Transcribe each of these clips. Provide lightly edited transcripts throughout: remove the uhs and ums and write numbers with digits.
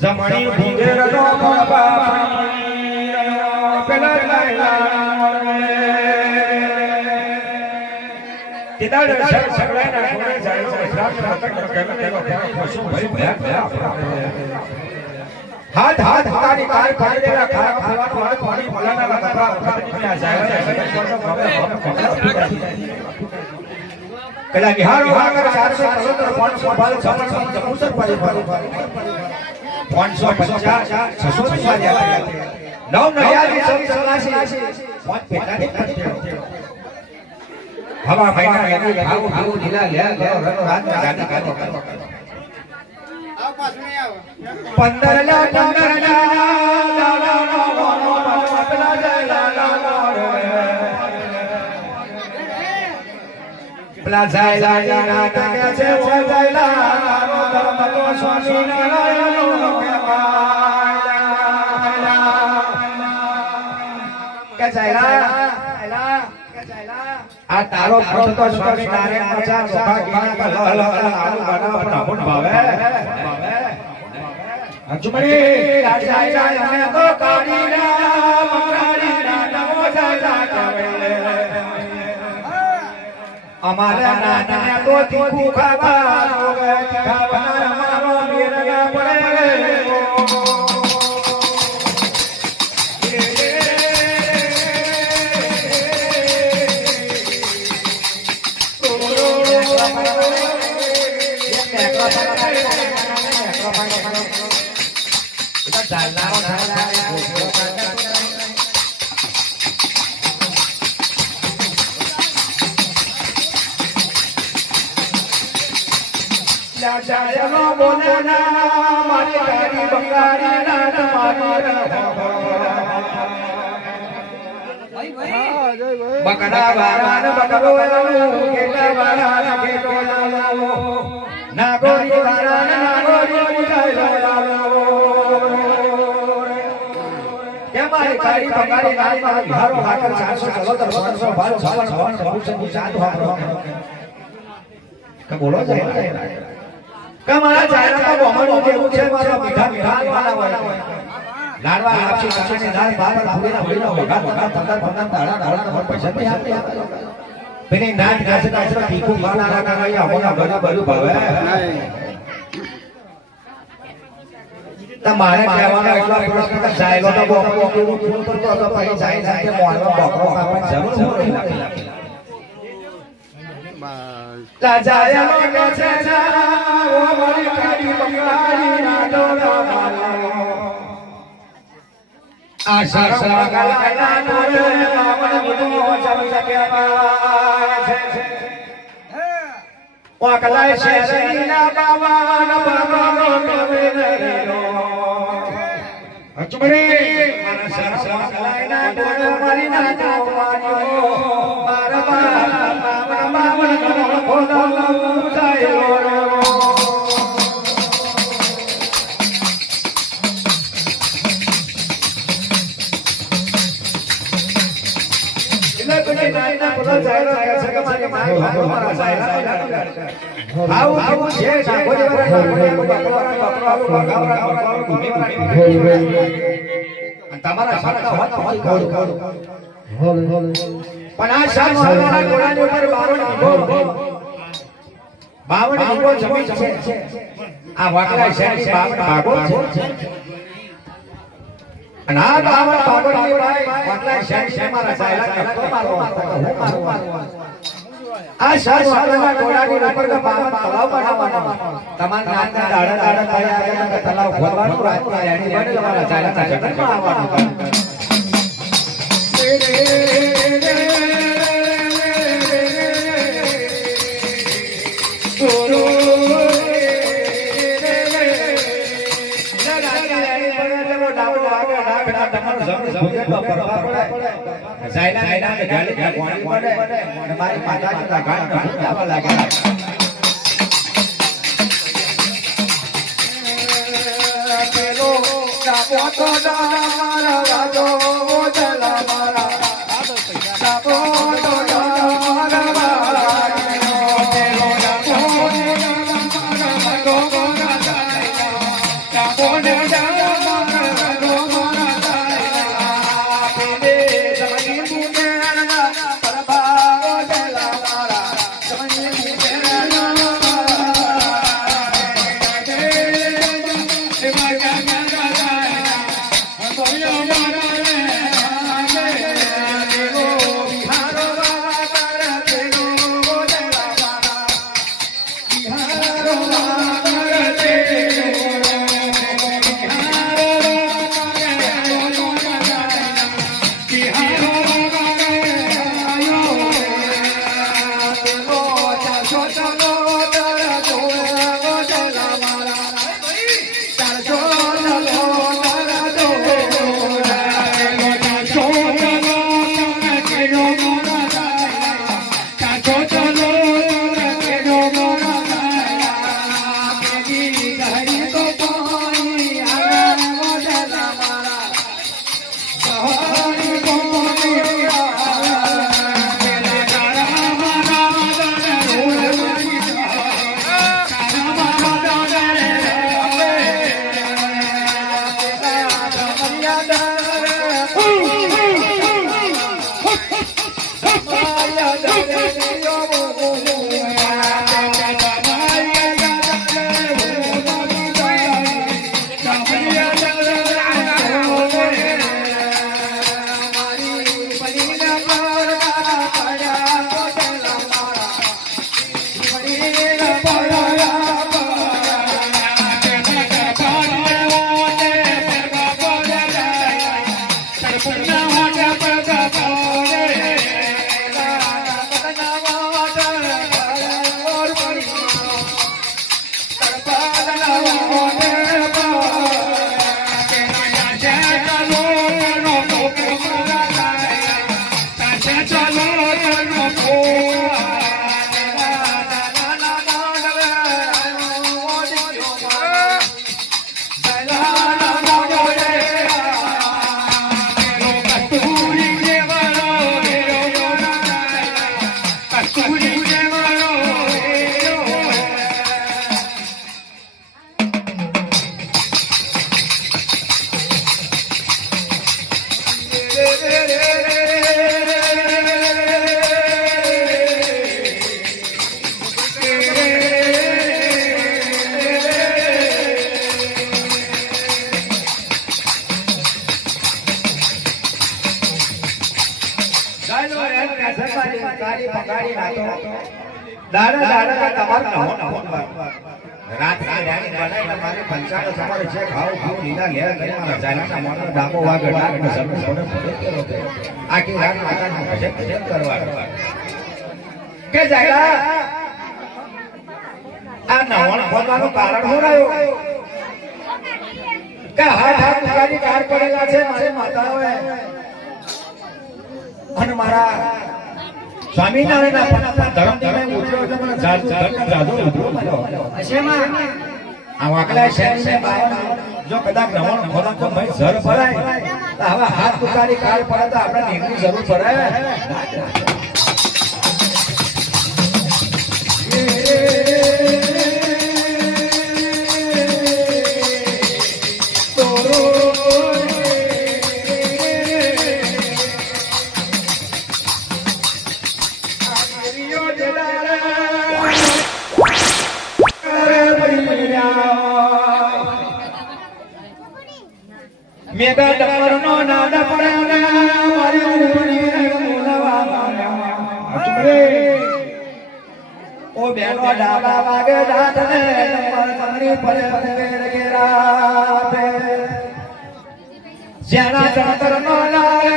Zamani bhinder no baba pela laila tidal sagla na kore jayo islam matak kemne ko khoshu bhai bhaya हाथ हाथ हमारी car खाई देना खा खावा तुम्हारे पानी फलाना का कपड़ा खरीद में आ जाएगा कला बिहार विभाग का 400 500 बाल 600 जमुसर पारी 550 600 वाले आते हैं 9 नयाली सब सलासी 5 पेटा करते हवा महीना है भाव भाव ढीला ले रनो रात में गाड़ी का पंदर ला प्लाजा ला ना के से वो जाइला धर्म तो स्वामी नारायण के जाइला आ तारो भक्त तो स्वामी नारायण मचा सोखा गिना का ल आलू बना बनावट भावे अंजुमनी राजा हमें तो काली ना नमो जाइला कावे हमारा नाना तो तीखू खावा खावा हमारो मेरा पड़े जायनो बोलना मारी गाड़ी बंगारी ना मारी भाई भाई બકરા વાળાને બકરો લાવો કેટા વાળાને કેટો લાવો નાગોરી વાળાને નાગોરી મુઠાઈ લાવો કેમારી કાળી બકારી નાળીમાં વિહારો હાકર 414 500 56 સાત વાળો કે બોલો જાય કમારા ચાયના બોમણો જેવું છે મારા મીઠા મીઠા વાળા લાડવા આપસી કાચની દાળ ભાત ભૂરીના ભૂરીના વગા વગા પંદર પંદર તાળા તાળા પૈસા નહીં આપે પેલી નાચ નાચ નાચ તીખું ખાના કાયા હોના બના બધું ભાવે તમારે કહેવાનો એટલો પ્રશ્ન કે જાયલો તો બોકરો કેવું કેવું કરતો હતો પછી જાય જાય કે મોળમાં બોકરો કાપવા જરૂર છે લા જાયલો કે છે ઓ મારી કાળી બંગાળી ના ડોળા આશા સગલાના નોરે બાવન વિદો ચમચક્યા છે ઓકલાય શેરણીના બાવન બાવનો કવેરનો અચમરી મારા સરસલાયના નોરે મારી ના કાવાયો મારા બાવન બાવન ખોદો જાયો બોલો જાયરા કે છે કે મારી માઈ મારા જાયરા આવું આવું છે કોઈ વાર તમારા સાતા હોત પણ આ શાક વાળા ગોળાની ઉપર 52 વીઘો જમીન છે આ વાકડા શેરી 52 ભાગો છે અને આ બાવળ બાવળની ભાઈ વાકડા શેરી મારા જાયરા કે મારો આ શાક વાળા ગોળાની ઉપર 52 તલાવ બનાવવાનો તમારા નાના દાડા દાડા થયા કે તલાવ ખોદવાનું રાતના રેડી બને તમારા જાયરા જગતમાં આવવાનું મારી માતા લાગે પેલો મારા રાજો મારા દાડા દાડા તમાર નવો રાત્રે રાણી બનાવીને મારે પંચાળો તમારે છે ખાવ ખાવ લીલા ઘેર કરી મારા જાના મોનો ડાબો વાગે ડાક ને સબ સોને પડે આખી રાત માતાનો ભજન કરવા કે જાયલા આ નવણ ખોદવાનું કારણ શું રહ્યું કે હાથ હાથ ગાડી કાર પડેલા છે મારે માતાઓએ અને મારા સ્વામિનારાયણ ધર્મ ધર્મ ઉતર્યો છે મને જાદુ ઉતરો અશેમાં આ વાકલા શહેરને બહાર જો કદાચ નવણ ખોરાક તો ભાઈ જર ભરાય તો હવે હાથ ઉતારી કાળ પડે તો આપણે નીકળી જરૂર પડે મેગા ડપરનો નાડા પડ્યા મારી ઉભણી બોલાવા ઓ બેનો ડાબા વાગે દાંત ને તમારી પડે ઘેરા બે જ્યાના ચણતરનો લારે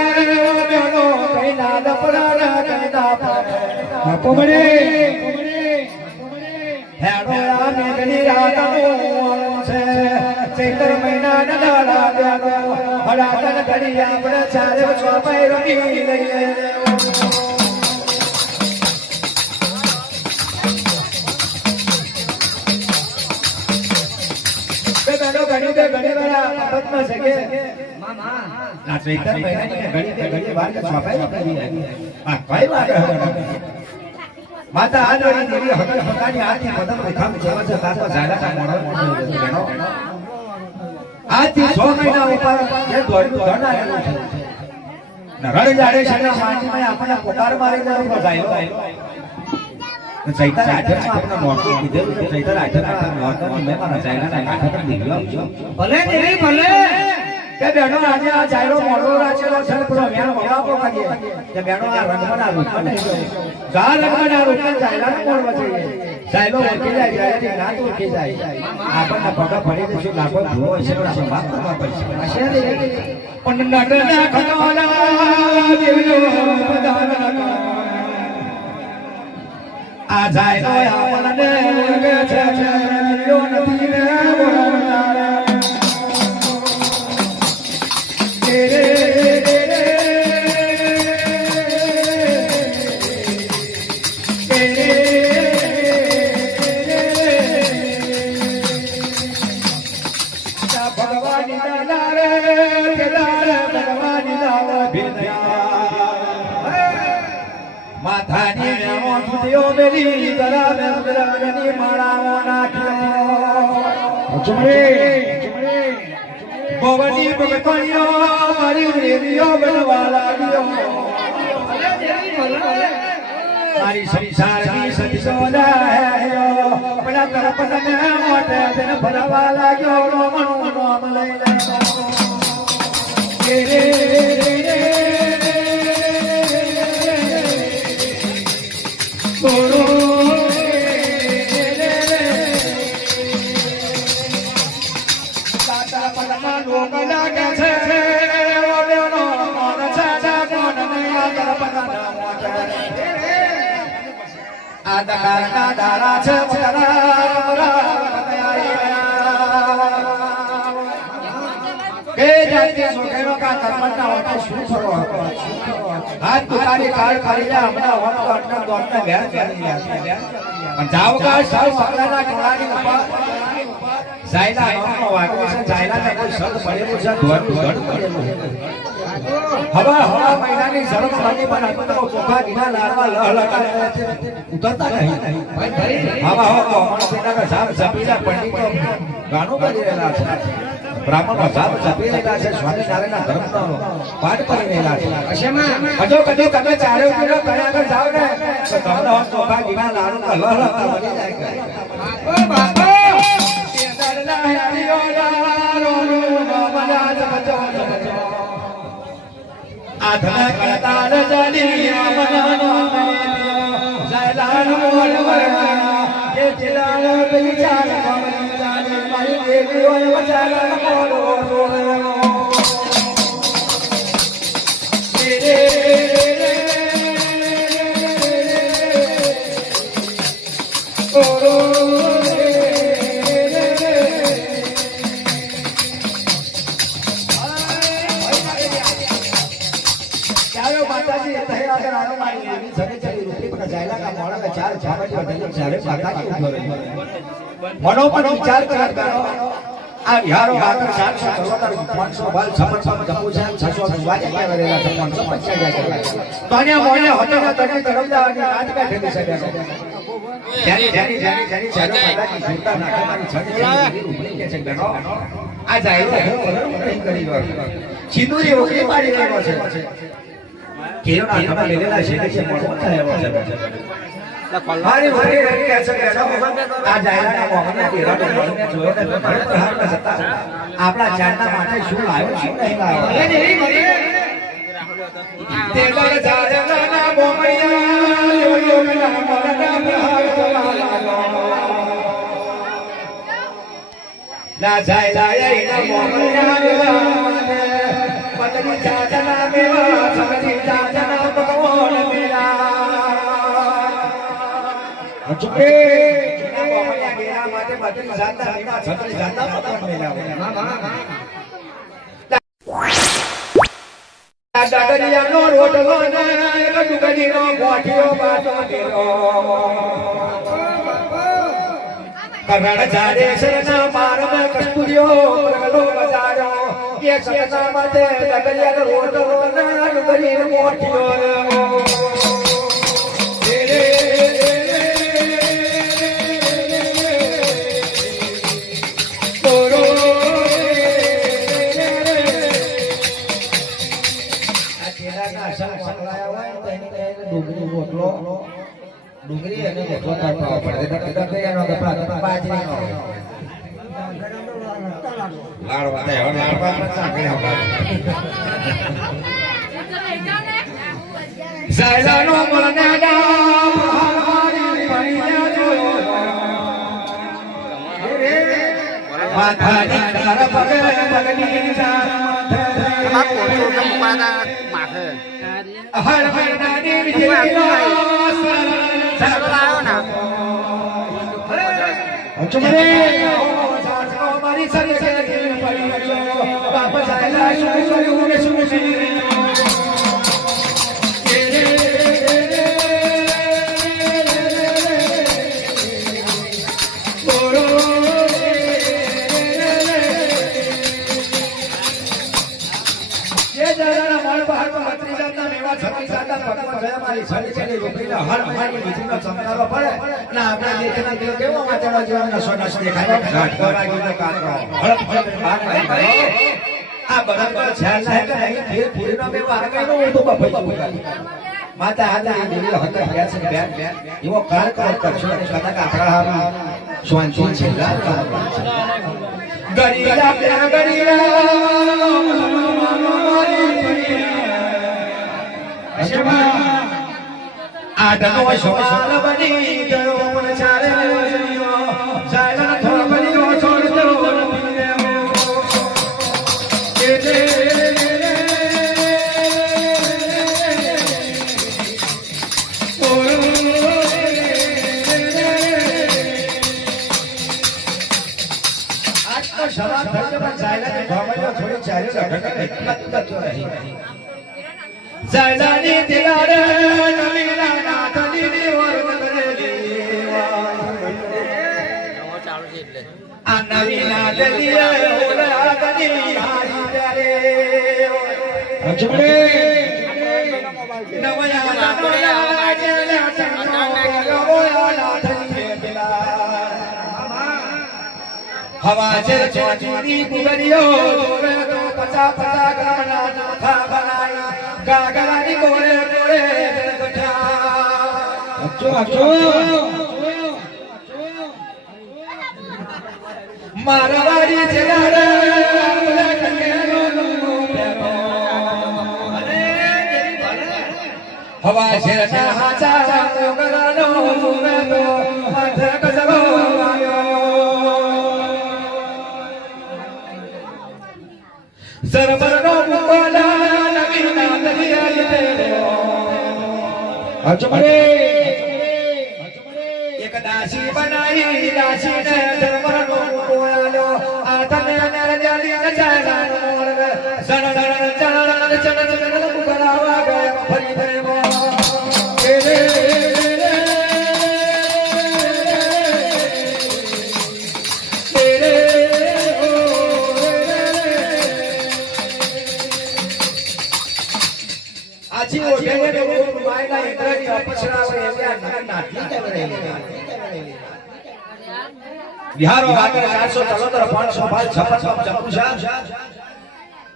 બેનો કઈ ના ડપરા કઈ ના પડે કોમડે હેડો આ મેઘની રાતનો છે ચૈત્ર મહિના ના દાડા બેનો હડાતન ઘડી આપણે ચારે સ્વાભાઈ રમી લઈએ બેનો ઘણી તે ઘણી વાળા પદ્મ છે કે મામા ના ચૈત્ર મહિનાની ઘડી વાર કે સ્વાભાઈ રમી આ કઈ વાત માતા આદરી દેવી હકલ પોતાની આથી પદમ રેખા જેવા છે તાતો જાડા મોડો બેનો આજથી 6 મહિના ઉપર જે દોડ્યું દોડાયેલું છે નગર જાડે શેના માટીમાં આપણને પોકાર મારી દેવો જાય ચૈતર આઠમાં આપણે મોટું કીધેલું છે ચૈતર આઠમાં મોટો મેં મારા જાયના કાંઠા પર નીકળ્યો ભલે દેવી ભલે કે બેનો આજે આ જાયરો મોડો રાખેલો છે પણ મેં મોડાપો કરીએ કે બેનો આ રંગના રૂપ જા રંગના રૂપ જાયરાનો મોડવો છે જાયરો ઓળખી જાય જ્યારે ના તો ઓળખી જાય આપણને પગા પડી દેશું લાખો ધૂળો છે પણ સંભાળ કરવા પડશે પણ નટના ખતોલા દેવીનો પધારા આ જાયરો આપણને ઓળખે છે યો નથી રે બોલાવનારા માથાની મેમો સુધીઓ મેરી તરા મેમરાની માળાઓ નાખ્યો ભવની ભગતણીઓ મારી દેવીઓ બનવા લાગ્યો મારી સંસારની સતીઓ લાયો પેલા તરફ તમે મોટે તેને ભરવા લાગ્યો રોમણો નામ લઈને આદકારના દારા છે કે જાતે સોખેનો કા તમન્ના વાટે શું કરો હાથ તુકારી કાળ કરી લે હમણાં હોત તો અટના દોડના ઘેર કરી લે પણ જાવકા સૌ મકરાના ટોળાની ઉપર સાયલા નામનો વાગો છે સાયલાને કોઈ સદ પડેલું છે ધોડ પડેલું હવા મહિનાની ઝડપ લાગી પણ આપણે તો ચોખા ઘીના લાડવા લહલકા ઉતરતા નહીં હવા હો પેલા સાબ જપીલા પંડિતો ગાણું કરી રહેલા છે બ્રાહ્મણો સાબ જપી રહેલા છે સ્વામિનારાયણના ધર્મનો પાઠ કરી રહેલા છે હજો કદી તમે ચારે કિલો કયા આગળ જાવ ને તો તમને ચોખા ઘીના લાડવા લહલકા બની જાય બાપો આધના કરતાલ જલી મનનો જયલાલ મોલવરના કે ચિલાલ વિચાર મન મારી દેવી હોય વચાલા મોરો મનો પણ વિચાર કરતા આ યારો આતર 700 500 બાલ છપન જપુ છે 600 વાજે કરેલા છે 550 જાય તોન્યા મોને હોતના તને તરફદાર અને નાટ કા ઠેલી સડ્યા જાની ચાલો માતાજી સુરતા નાખવાની છડી ઉભરી કે છે ગણો આ જાય નહીં કરી લો સિંદૂરી ઓકે પાડી રહ્યો છે કેરો નાખવા લેલેલા છે મોટો થયો છે મારી મારી રહી છે કે આ જાયલાના મોહના કેરાનો મળને જોયો ને ભરત હારના સત્તા આપણા ચારના માટે શું લાવ્યો શું નહીં લાવ્યો તેલર જાયલાના મોમૈયા યોયો ના મરના ના જાયલાય ના મોમૈયા પતની જાજના મેવા સમજી જાજના ભગવાન મેરા ચુપે બાબા ગેરા માટે બદલી જાતા મેવા છત્રી જાતા ભગવાન મેરા દાદરિયાનો રોટલો ને કટુકડીનો ગોઠિયો બાટો દેરો કરણ જાડે શરના મારમ કસ્તુરિયો પ્રગલો બજારો એક સના માતે દાદરિયાનો રોટલો ને કટુકડીનો ગોઠિયો ડુંગળી અને રોટલો તળવા પડે તો એનો કપડા બાજરીનો લાડવા તે હવે લાડવા પર સાંકળે સાયલાનો મલના ગામ હારી પણિયા જોયો માથાની તાર પગે પગની ચાર માથે કોતો કમપાના માથે હર મહિનાની વિજય લાયો ના અચમરે મારી સરે પડી ગયો બાપા સાયલા શું માતા હાથે દેવી હતા ગયા છે બેન એવો કાર કરશો અને કથા કાપડા સ્વાન સ્વાન છે ગરીલા પ્યા ગરીલા આદનો સવાલ બની ગયો મન ચાલે ચાલે થોડો બન્યો છોડ દો જાજાની દિલારે નવીના નાથની દેવર બદલેલી આ નવીના દલિયે ઓલા દલી હારી રે અજમરે નવયા નવયા જેલા ચંગો ઓલા દલી દિલા હવા છે ચોચીની પુગરીઓ તો પચા પચા ગાના નાથા બનાઈ ગાગરાની કોરે કોરે ગઠા અચો મારવાડી જયારે બોલે કંગેનો પેરો અરે જેરી ભલે હવા છે ના હાચા ગરાનો મે તો માથે કજરો સરબરનો મુકોલા નવીના દરિયા તેરો અચમરે એક દાસી બનાઈ દાસીને સરબરનો મુકોલા આ તને નરજાલી નચાલા મોર સણ સણ ચણ ચણ મુકરાવા ગયા ફરી ફરી આજી ઓઢેને નો માયલા ઇન્દ્રની અપસરાઓ એવા નાથી કરેલી બિહારો આગળ 473 556 56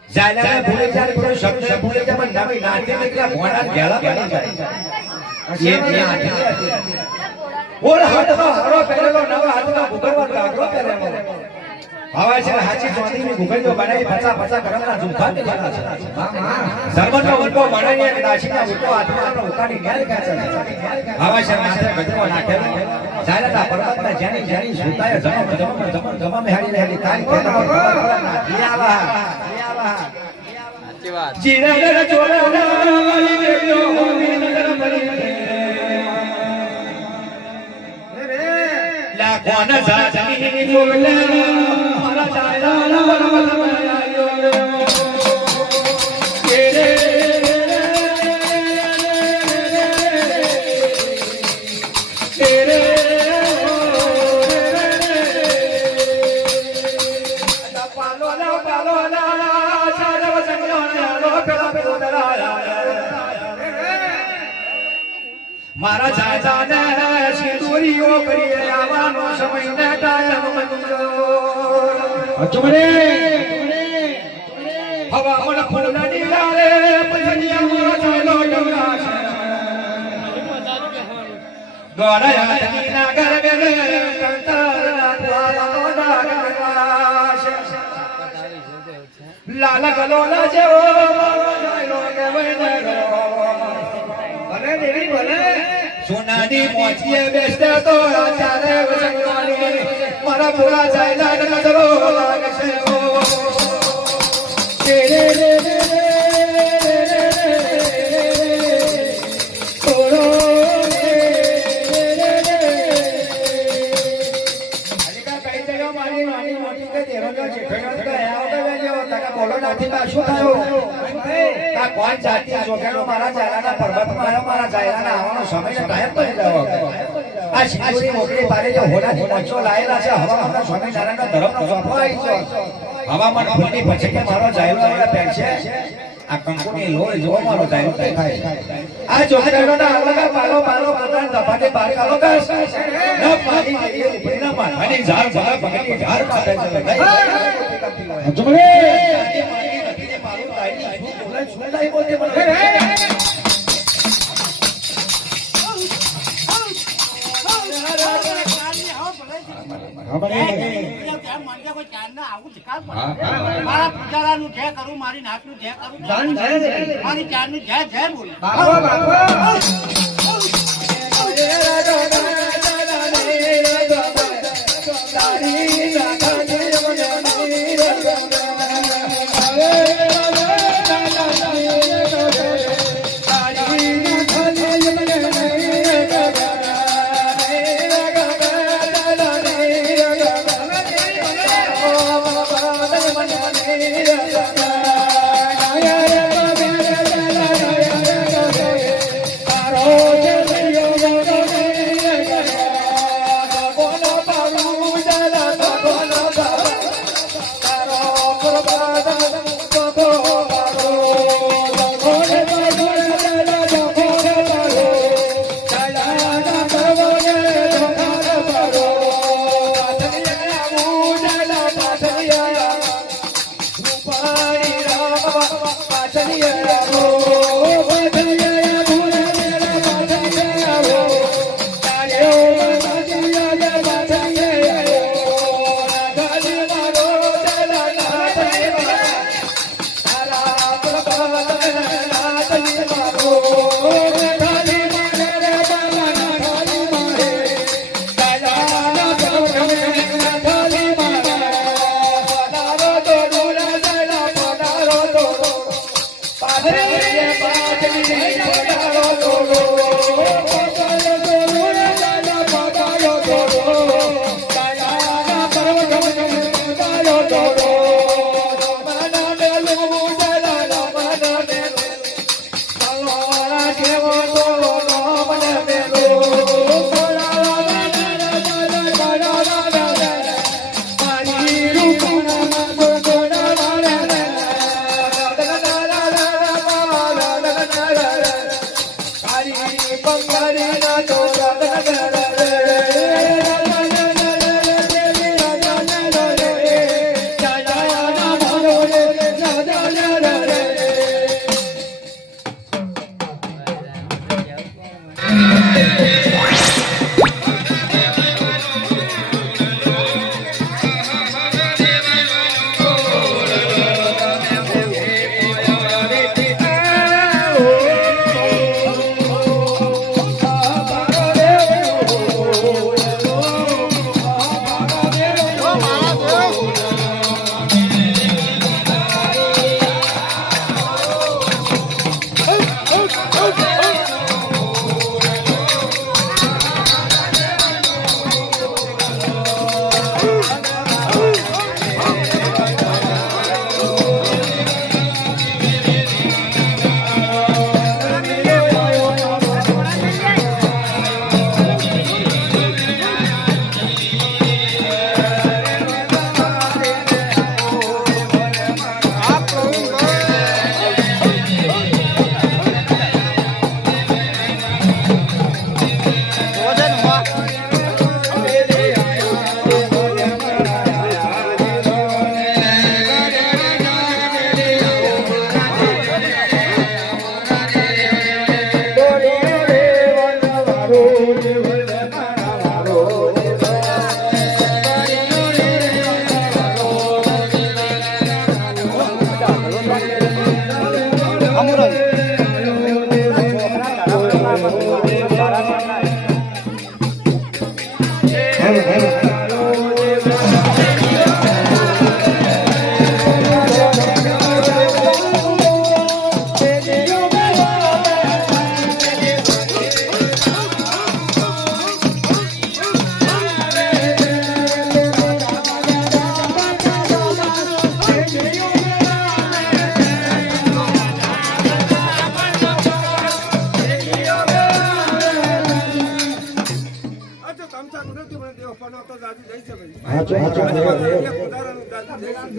જાયલા ભૂલે જાય કોઈ શબ્દ ભૂલે જાય પણ નવી નાથી નીકળ્યા મોણા ગેલા બની જાય એ ત્યાં ઓર હાથમાં હરો પહેરેલો નવા હાથમાં ભૂગરવા કાગરો પહેરેલો હવા છે હાચી ચોંદીની ભૂગરીઓ બનાવી 50 કરમના ઝુમખા દેખાડા છે સર્વનો ઉઠો બનાવી એક દાસીના ઉઠો હાથમાં ઉકાડી ન્યાલ કાચે હવા છે માથે ગજરો નાખેલો જાયલા પર્વતના જેની જેની સુતાય જમ મેહાડી રહેલી તારી કેના દિયાવા સાચી વાત જીરે ચોરા વાલી દેજો હોમી નજર પડી લા કોન સાજની જોલે મારા જાયલા પરમત આયો કેરે કેરે પાલો સારવ સંગોના લોકલા પેદરાયા મારા જાજાને સિંદૂરીઓ કરી આવવાનો સમય ને ટાયમ મંજૂર અચમરે હવા મન ફૂલની લાલે પછડિયા મોરા ચાલો ડગા ગોરાયા દીના ઘર ગલે કંતરના પુઆનો ડાગવાશ લાલ ગલોલા જેવો મારો કે વૈને ભલે દેવી ભલે સોનાની મોચીએ બેસતે તો ચારે વસંગવાની મારા પૂરા ચાયલા નજરો લાગે છે રે રે રે તોરો અનિકા કઈ જગ્યા મારી નાની મોટી કે દેરો જો છે ફેરત ગયા આવતા વેજો તકા બોલો નાથી બાશું થયો આ કોણ જાતિ જોગેનો મારા ચાયલાના પર્વતમાં આવ્યો મારા ચાયલાના આવવાનો સમય ટાઈમ કરી દેવો આ સિંદૂરી મોકળી પારે જો હોનાથી મોચો લાયેલા છે હવામાનના સ્વામિનારાયણના ધર્મનો સોંપો આવી છે હવામાન ફૂલની પછી કે મારો ચાયલો એના પેર છે આ કંકુની લોહી જો મારો ચાયલો દેખાય આ જોગેનોના અલગા પાલો પોતાના ધપાટે બાર કાલો કસ ન પાડી એ ઉપરીના માથાની ઝાડ ભલા પગની ઝાડ માથે છે જમરે મારું તાઈ બોલે સુનાઈ બોલતે મને મારા પૂજારાનું જય કરું મારી નાકનું જય કરું મારી ચારનું જય જય બોલું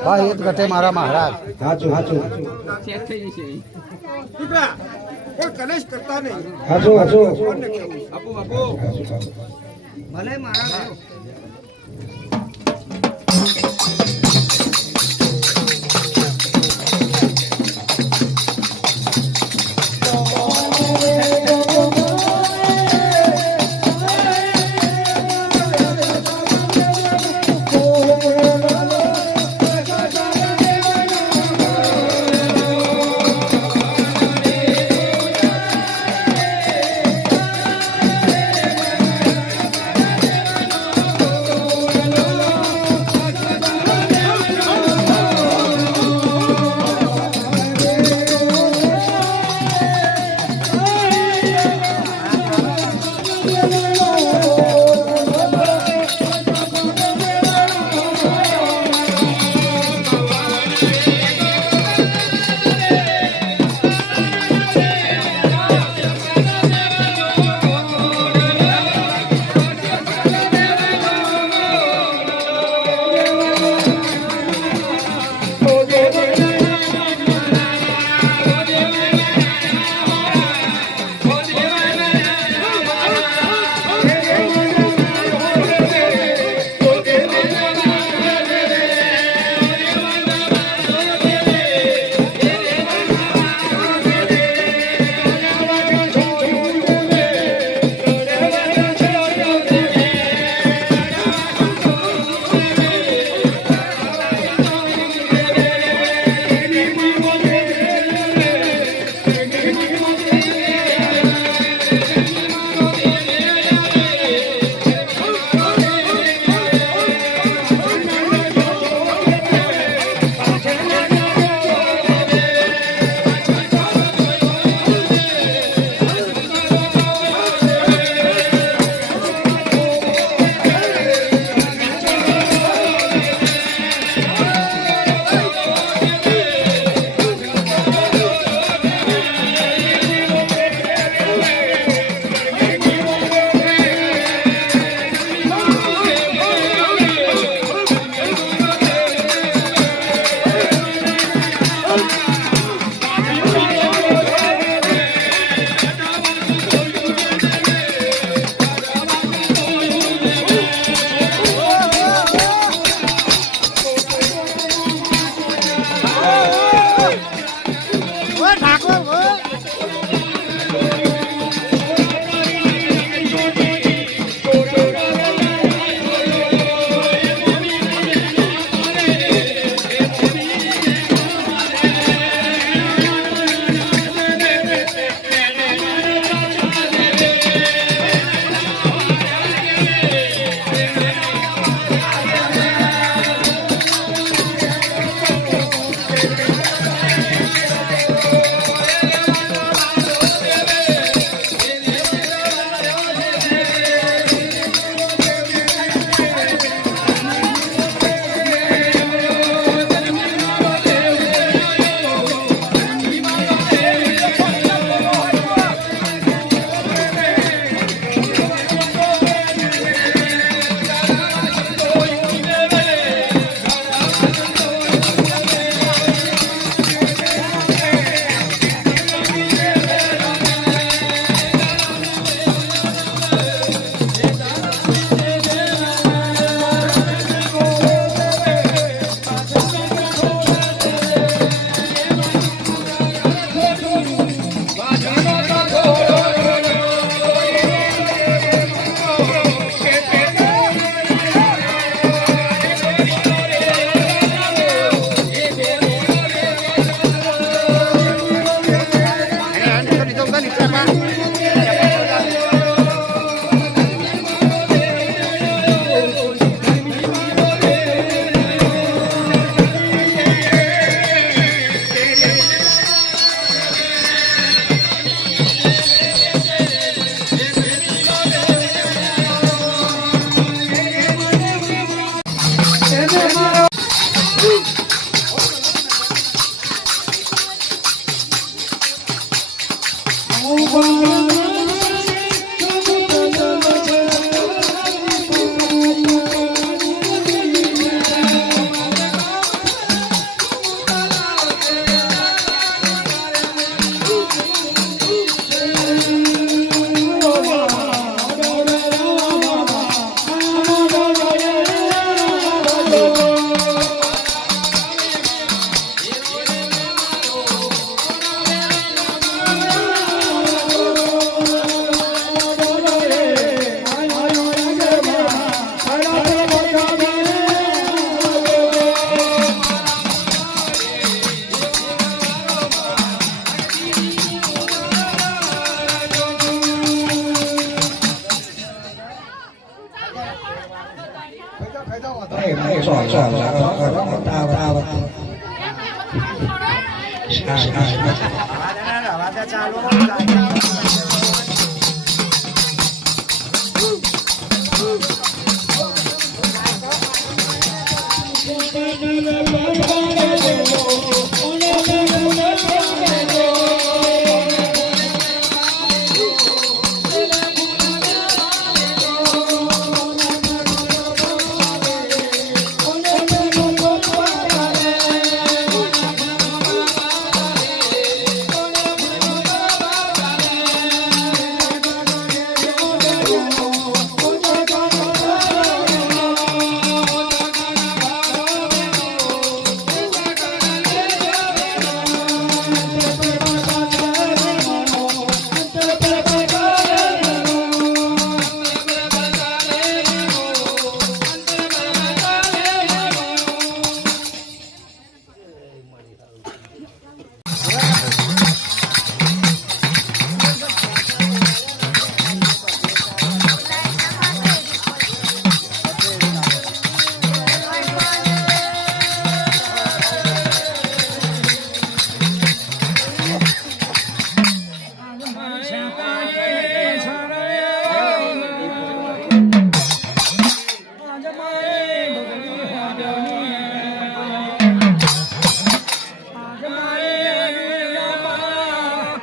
હા એ જ ઘટે મારા મહારાજ. હાચું હાચું દીકરા, કોઈ કલેશ કરતા નહીં. હાચું હાચું કોણને કહેવું? ભલે મહારાજ.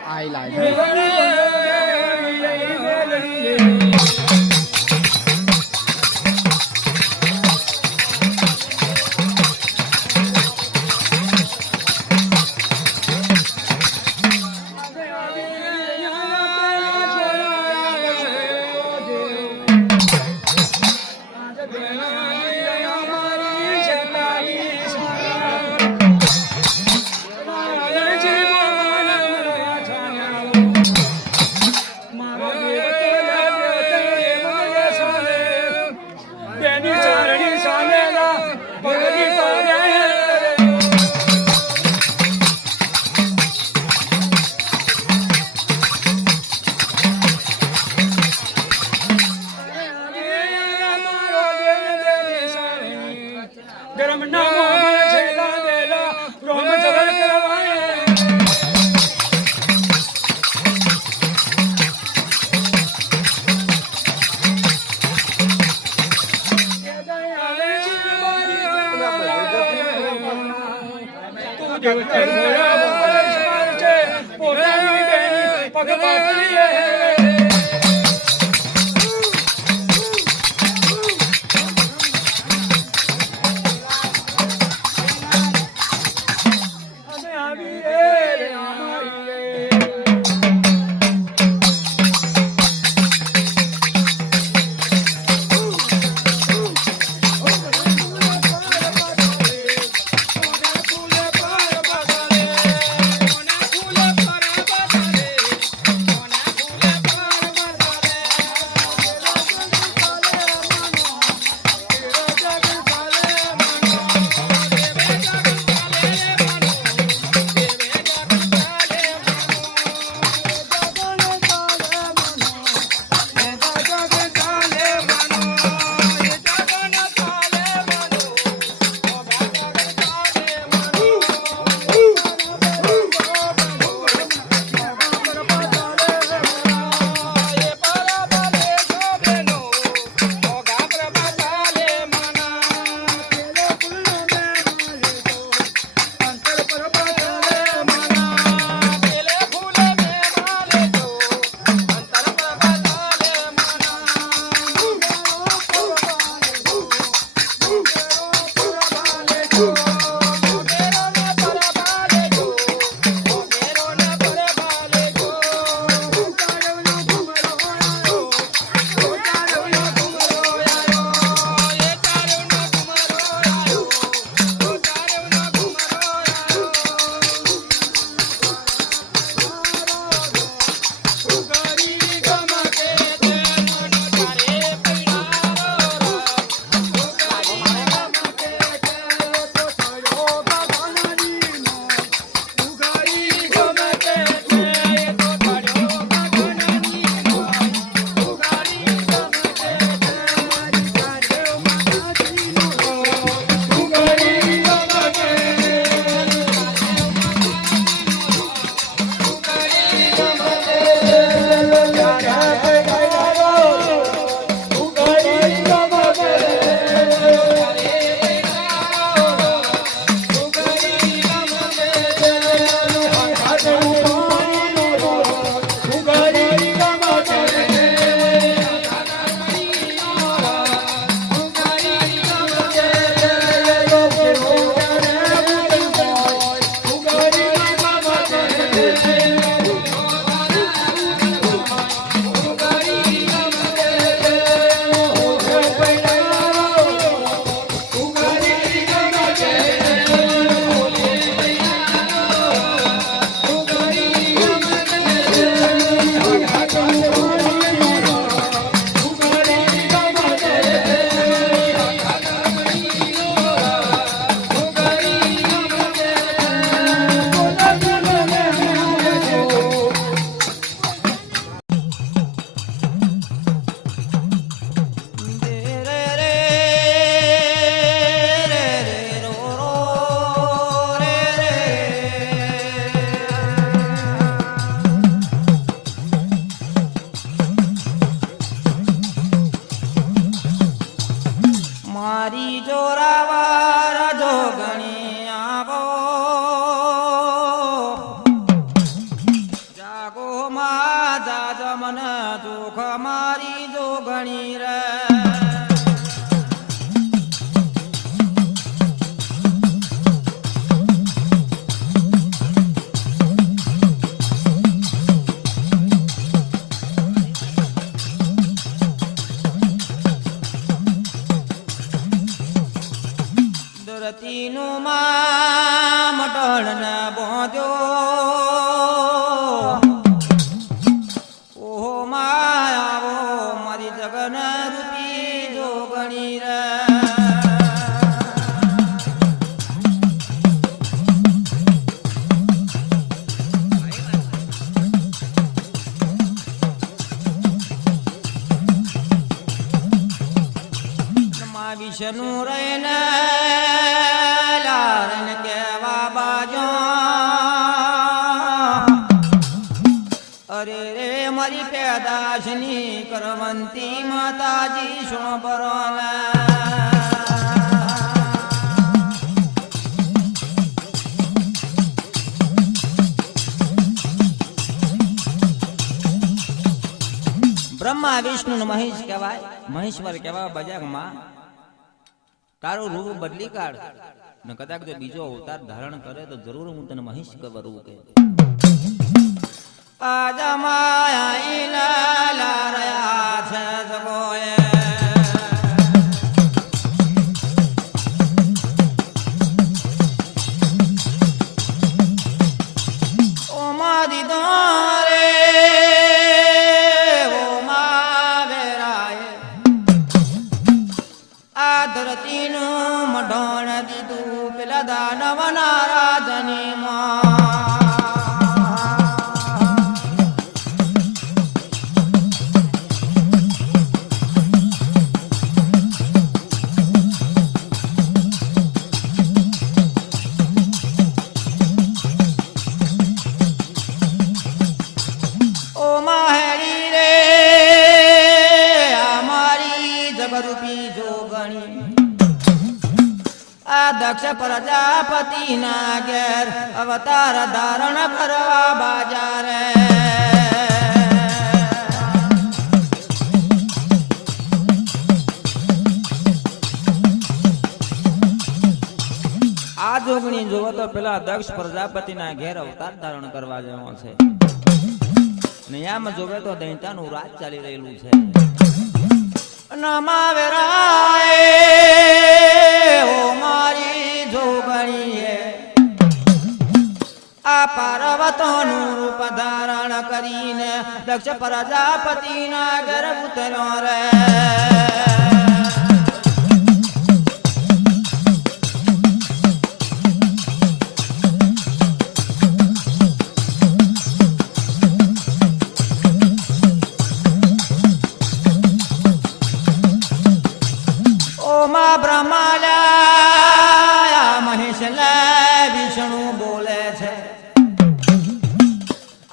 આઈ લાગે ધર્મ નામો છેલા દેલા રોમ જગત કરવાય તું દેવતા મોરા છે પોતાની બેની પગ પાકલીએ જોગણી રે ધરતીનું માં મટણ બોધ્યો ઓહો માયાવો મારી જગન રૂપી જોગણી રે મા વિષ્ણુ રહીને લારન કેવા બાજો અરે રે મારી પેદાશની કરવંતી માતાજી સુણ બરોલા બ્રહ્મા વિષ્ણુ ને મહેશ કહેવાય મહેશ્વર કહેવાય બજાગમાં તારું રૂપ બદલી કાઢ ને કદાચ જો બીજો અવતાર ધારણ કરે તો જરૂર હું તને મહેશ કરું કે આજા માયા ઈલા લારયા છે જગોએ ઓ મારી દોરે ઓ મા વેરાય આ ધરતીનું મઢણ દીધું પેલા દાનવના રાજની માં ઓ માહેરી રે આ મારી જગરૂપી જોગણી આ દક્ષ પ્રજાપતિના ઘેર અવતાર ધારણ કરવા બાજારે આ જોગણી જોવો તો પેલા દક્ષ પ્રજાપતિના ઘેર અવતાર ધારણ કરવા જેવો છે ને આમાં જોવે તો દૈતાનું રાજ ચાલી રહેલું છે નમા વેરાય ઓ મારી જોગણીએ આ પાર્વતોનું રૂપ ધારણ કરીને દક્ષ પ્રજાપતિના ગર્ભ ઉતર્યો રે બ્રહ્માલા મહેશલા વિષ્ણુ બોલે છે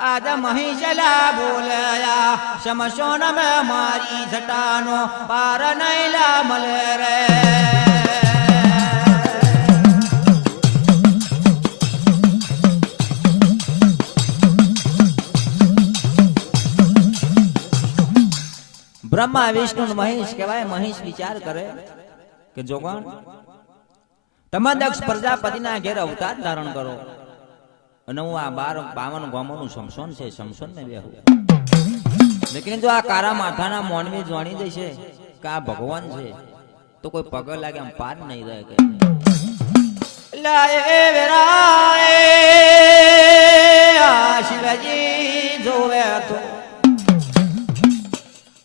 આજ મહેશલા બોલ્યા સમશોન મેં મારી જટાનો પાર નૈલા મળે રે બ્રહ્મા વિષ્ણુ મહેશ કહેવાય મહેશ વિચાર કરે કે જોગણ તમે દક્ષ પ્રજાપતિના ઘેર અવતાર ધારણ કરો અને હું આ 52 ગામોનું શમશોન છે શમશોન ને બેહું લેકિન જો આ કારા માથાના મોણવી જાણી જશે કે આ ભગવાન છે તો કોઈ પગ લાગે આમ પાર નહીં રહે કે લાય વેરાય આ શિવજી જોવે તો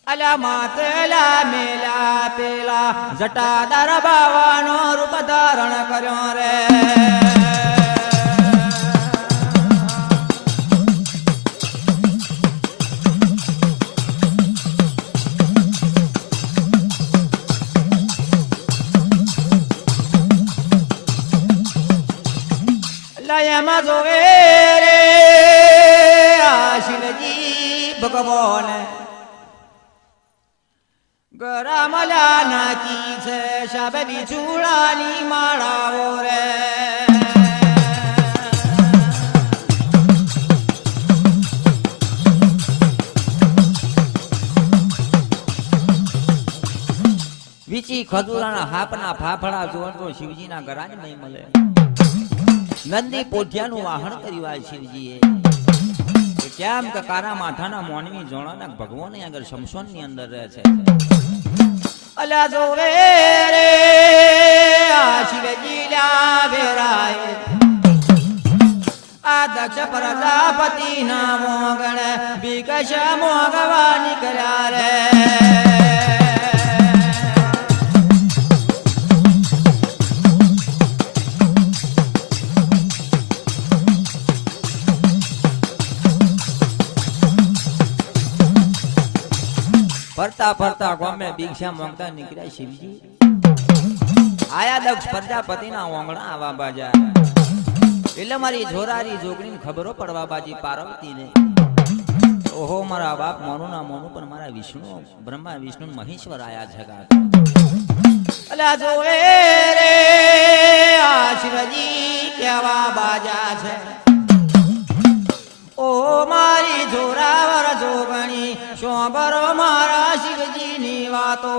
અલા માતલા મેલા પેલા જટાદાર બાવાનો રૂપ ધારણ કર્યો રે લયમાં જોવે રે આ શિવજી ભગવાન ગરામલા નાકી છે શાબે વિછુડાની માળાઓ રે વીચી ખજૂરાના હાપના ફાફડા જોવાનો શિવજીના ગરાજ નહીં મળે. નંદી પોઠિયાનું વાહન કર્યું આ શિવજીએ. કેમ કે કારા માથાના મોનવી જોણાના ભગવાન આગળ શમશાનની અંદર રહે છે. અલા જોવે રે આ શિવજી લા વેરાય આ દક્ષ પ્રજાપતિ ના મોગણ વિકશ મોગવા નીકળ્યા રે. ફરતા ફરતા ગામે ભિક્ષા માંગતા નીકળ્યા શિવજી. આયા દક્ષ પ્રજાપતિના ઓંગણા આવા બાજા. એટલે મારી જોરારી જોગણી ખબરો પડવા બાજી પાર્વતીને. ઓહો મારા બાપ મોનું ના મોનું પણ મારા વિષ્ણુ બ્રહ્મા વિષ્ણુ મહેશ્વર આયા છે. અલા જોવે રે આ શિવજી કેવા બાજા છે. ઓ મારી જોરાવર જોગણી શોભરો મારા શિવજીની વાતો.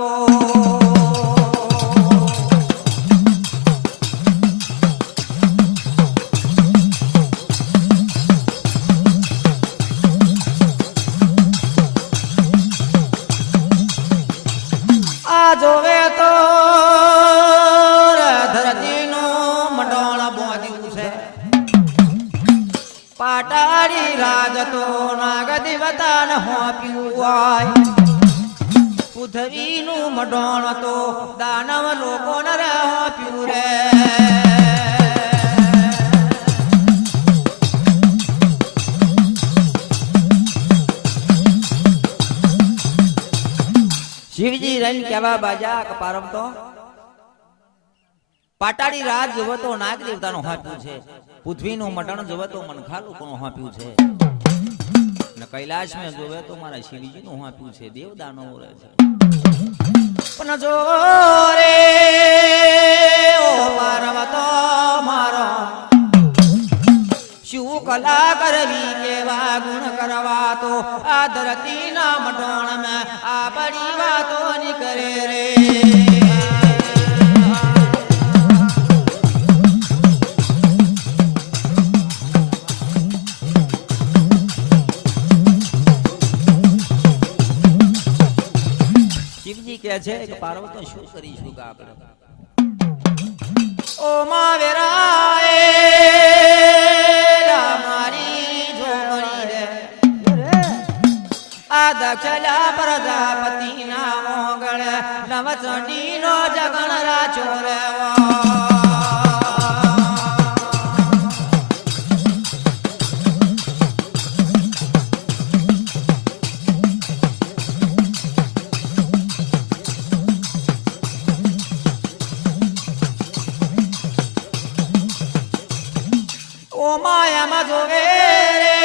આ જોવે તો ધરતીનું મંડળ બોધ્યું છે. પાટાળી રાજ તો નાગ દેવતાન હોપ્યું હોય. પૃથ્વીનું મંડળ તો દાનવ લોકોને હોપ્યું રે. શિવજી રહીને કેવા બાજા પારમ તો પાટાળી રાજ જોવો તો નાગ દેવતાનો હાપ્યું છે. પૃથ્વીનું મટણ જોવે તો મનખા લોકોનું હાપ્યું છે. ને કૈલાશ મેં જોવે તો મારા શિવજીનું હાપ્યું છે. દેવ દાનવો રહે છે. પણ જો રે ઓ પાર્વતો મારો શું કલા કરવી કેવા ગુણ કરવા તો આ ધરતીના મટણ મેં આ બડી વાતો નીકળે રે. શિવજી કહે છે કે પાર્વતો શું કરીશું કે આપણે. ઓ મા વેરાય મારી જોગણી રે આ દક્ષલા પ્રજાપતિ ના મોગળ નવચંડી નો જગણ રાચો રે. ઓ માયામાં જોવે રે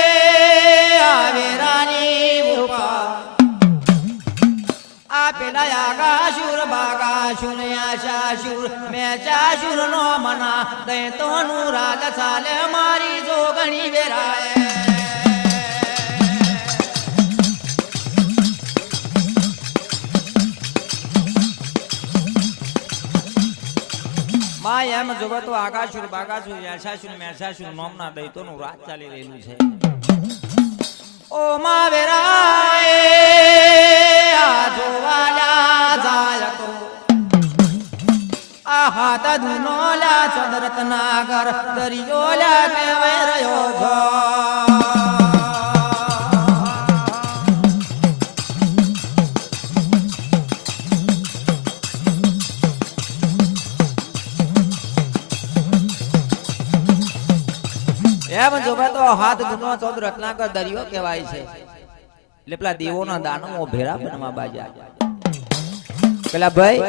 આવેરાની ઉપા આ પેલા આગાશુર બાગાશુર આશાશુર મેચાશુર નો મના દૈતોનું રાજ ચાલે મારી જોગણી વેરાય. એમ જોવે તો આગાશુર બાગાશુર યાશાશુર મેષાશુર નોમના દૈતોનું રાજ ચાલી રહેલું છે. ઓ મા વેરાય આ જોવાલા જાય તો આ હાથ ધુનોલા ચંદ્રતનાગર દરિયોલા કહેવાય રહ્યો છો. એમ જોવે તો હાથ ગુનો ચૌદ રત્નાકર દરિયો કહેવાય છે. એટલે પેલા દેવોના દાનવો ભેરા બનવા બાજા. પેલા ભાઈ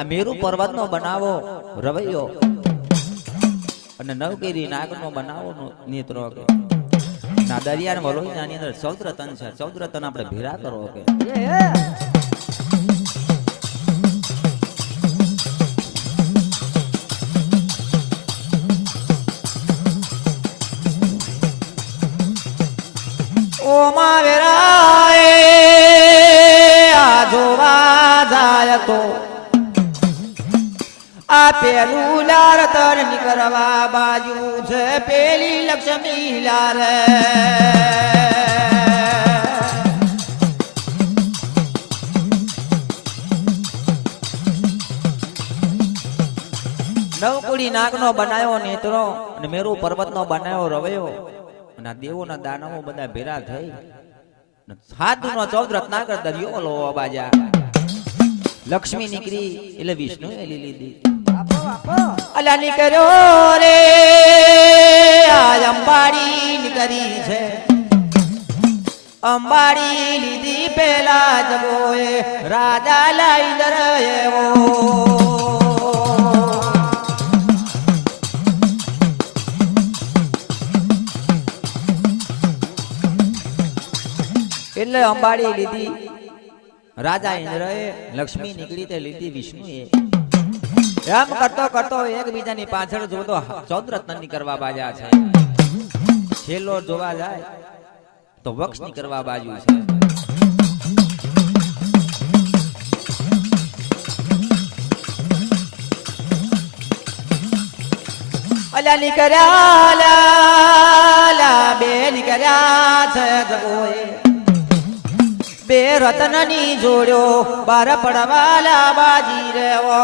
આ મેરુ પર્વત નો બનાવો રવૈયો અને નવગીરી નાગ નો બનાવો નેત્રો કે ના દરિયા ને વલોઈ નાની અંદર 14 રતન છે. 14 રતન આપણે ભેરા કરો કે ઓ મા વેરાય આ જોવા જાય તો આ પેલું લાર તર નીકળવા બાજુ છે પેલી લક્ષ્મી લાર નવકુડી નાગનો બનાવ્યો નેત્રો અને મેરુ પર્વતનો બનાવ્યો રવૈયો અને આ દેવોના દાનવો બધા ભેરા થઈ સાધુનો 14 રત્નાકર દરિયો લો બાજા લક્ષ્મી નીકળી એટલે વિષ્ણુ એલી લીધી અલા નીકળ્યો રે આ અંબાડી નીકળી છે અંબાડી લીધી પેલા જગોએ રાજા લાઈ દર એવો એટલે અંબાડી લીધી રાજા ઇન્દ્રએ લક્ષ્મી નીકળી તે લીધી વિષ્ણુએ એમ કરતો કરતો એકબીજાની પાછળ જોતો 14 રત્ન ની કરવા બાજા છે છેલ્લો જોવા જાય તો વક્ષ ની કરવા બાજુ છે અલા નીકળ્યા લા બે નીકળ્યા છે જગોએ બે રતન ની જોડ્યો બાર પડવાલા બાજી રેવો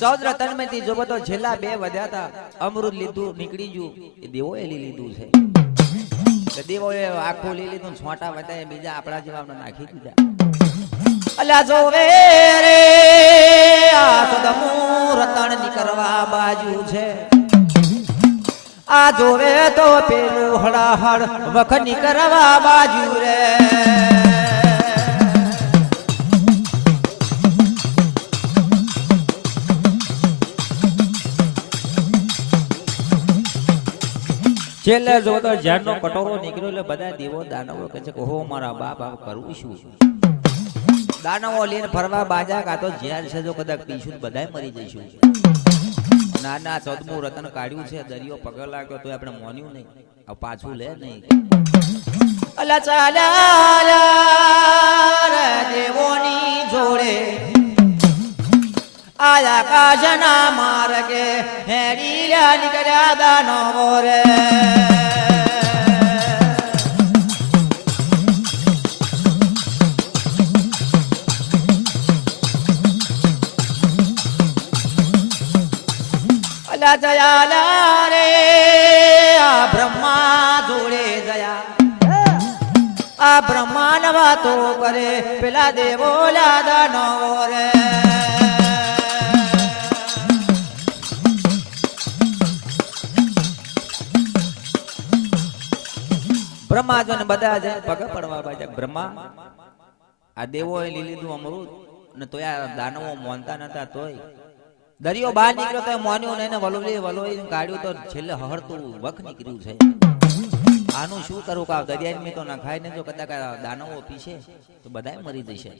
14 રતન માંથી જો બધો છેલ્લા બે વધ્યા હતા અમૃત લીધું નીકળી ગયું એ દેવોએ લીધું છે દેવોએ આખું લઈ લીધું છોટા વધ્યા બીજા આપણા જેવા નાખી દીધા અલા જોવે રે આ સદમુ રતન ની કરવા બાજુ છે આ જોવે તો પેલું હળાહળ વખની કરવા બાજુ રે છેલ્લે જો તો ઝાડનો કટોરો નીકળ્યો એટલે બધા દેવો દાનવો કહે છે કે હો મારા બાપ આ કરું શું દાનવો લઈને ફરવા બાજા કાતો ઝેર છે જો કદાચ પીશું બધાય મરી જઈશું નાના 14મું રતન કાઢ્યું છે દરિયો પગ લાગ્યો તો આપણે મોન્યું નહીં આ પાછું લે નહીં અલા ચાલા દેવોની જોડે આયા કાશના માર્ગે હેડી નીકળ્યા દાનવો રે અલા જયા રે આ બ્રહ્મા જોડે જયા આ બ્રહ્માન વાતો કરે પેલા દેવો દાનવો રે બ્રહ્મા જો બધા જાય પગ પડવા બાજા બ્રહ્મા આ દેવોએ લીધું અમૃત ને તોય આ દાનવો મોનતા નતા તોય દરિયો બહાર નીકળ્યો તો મોન્યો ને વલોઈ કાઢ્યું તો છેલ્લે હળતું વખ નીકળ્યું છે આનું શું કરું કે દરિયાની તો ના ખાય ને જો કદાચ દાનવો પીશે તો બધાય મરી જશે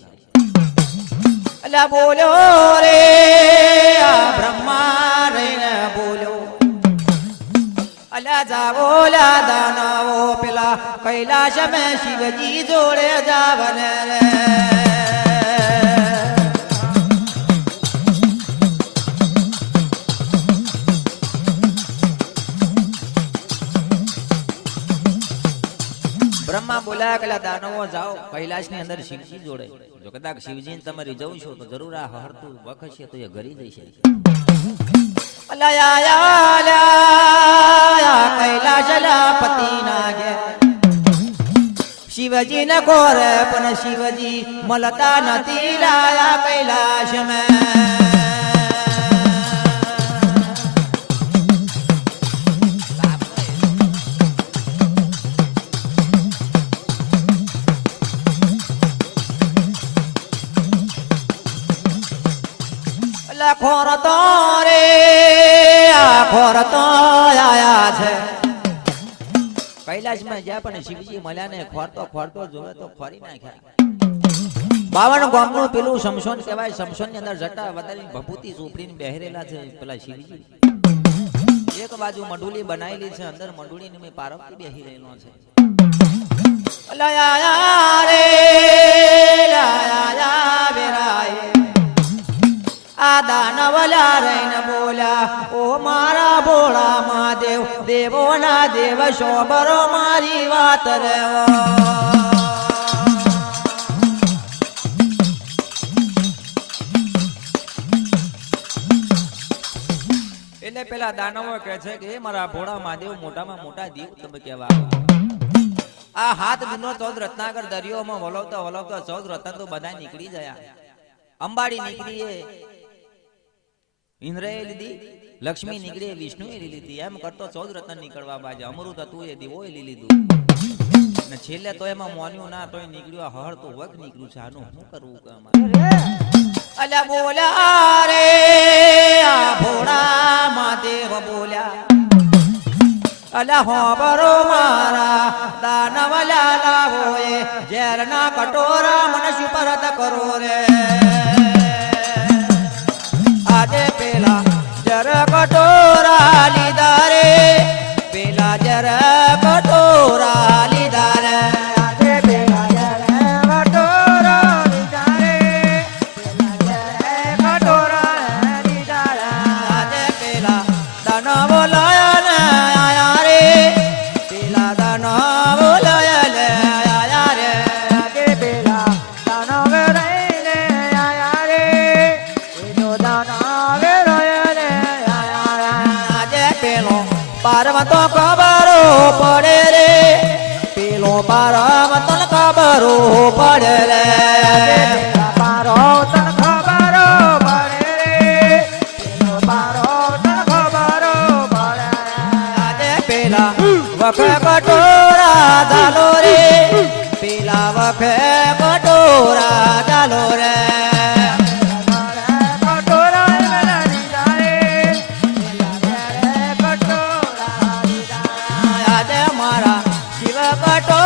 અલા બોલ્યો રે આ બ્રહ્મા રહીને બોલ્યો અલા જાવો લા દાનવો પેલા કૈલાશ મે શિવજી જોડે જાવને રે બ્રહ્મા બોલ્યા કે દાનવો જાઓ કૈલાશ ની અંદર શિવજી જોડે જો કદાચ શિવજી ને તમે રીઝવું છો તો જરૂર આ હરતું વખ છે તો એ ગરી જશે કૈલાશ પતિ ના ગે શિવજી ને કોરે પણ શિવજી મળતા નથી લાયા કૈલાશ મેં ખોરતો રે આ ખોરતો આયા છે કૈલાશમાં જ્યાં પણ શિવજી મળ્યા ને ખોરતો જોવે તો ખોરી નાખ્યા 52 ગામનું પેલું શમશોન કહેવાય શમશોન ની અંદર જટા વધારી ભભૂતિ ઝૂંપડીને બેહરેલા છે પેલા શિવજી એક બાજુ મંડુલી બનાવેલી છે અંદર મંડુલી ની પાર્વતી બેહી રહેલો છે લયા રે લયા વેરાય આ દાનવલા રહીને બોલ્યા ઓ મારા ભોળા મહાદેવ દેવોના દેવ શોભરો મારી વાત રે એટલે પેલા દાનવો કહે છે કે એ મારા ભોળા મહાદેવ મોટામાં મોટા દીવ તમે કેવા આ હાથ દિનો 14 રત્નાકર દરિયોમાં વલોવતા વલોવતા 14 રત્ન તો બધા નીકળી ગયા અંબાડી નીકળી એ ઇન્દ્રએ લીધી લક્ષ્મી નીકળી વિષ્ણુએ લીધી એમ કરતો 14 રત્ન નીકળવા બાજે અમૃત હતું એ દીવોએ લીધું ને છેલ્લે તો એમાં મોન્યું ના તોય નીકળ્યું હળ તો વક નીકળ્યું છે આનું શું કરવું કે અમારે અલ્યા બોલ્યા રે આ ભોળા મહાદેવ બોલ્યા અલ્યા હો બરો મારા દાનવલા લાવો એ ઝેરના કટોરા મને સુપરત કરો રે આજે પેલા જર કટોરા લીધા રે પેલા જર કટોરા લીધા રે આજે પેલા જર કટોરા લીધા રે પેલા જર કટોરા લીધા રે આજે પેલા દાનવો લાયા ને આયા રે પેલા દાનવો લાયા લે આયા રે આજે પેલા દાનવો રહીને આયા રે એનો દાનવે રહીને આયા રે આજે પેલો પાર્વતો ખબરો પડે રે પેલો પાર્વતો ખબરો પડે રે પાર્વતો ખબરો પડે રે પેલો પાર્વતો ખબરો પડે આજે પેલા વખે કટોરા ધાલો રે પેલા વખે કટોરા ધાલો રે આજે મારા શિવ કટો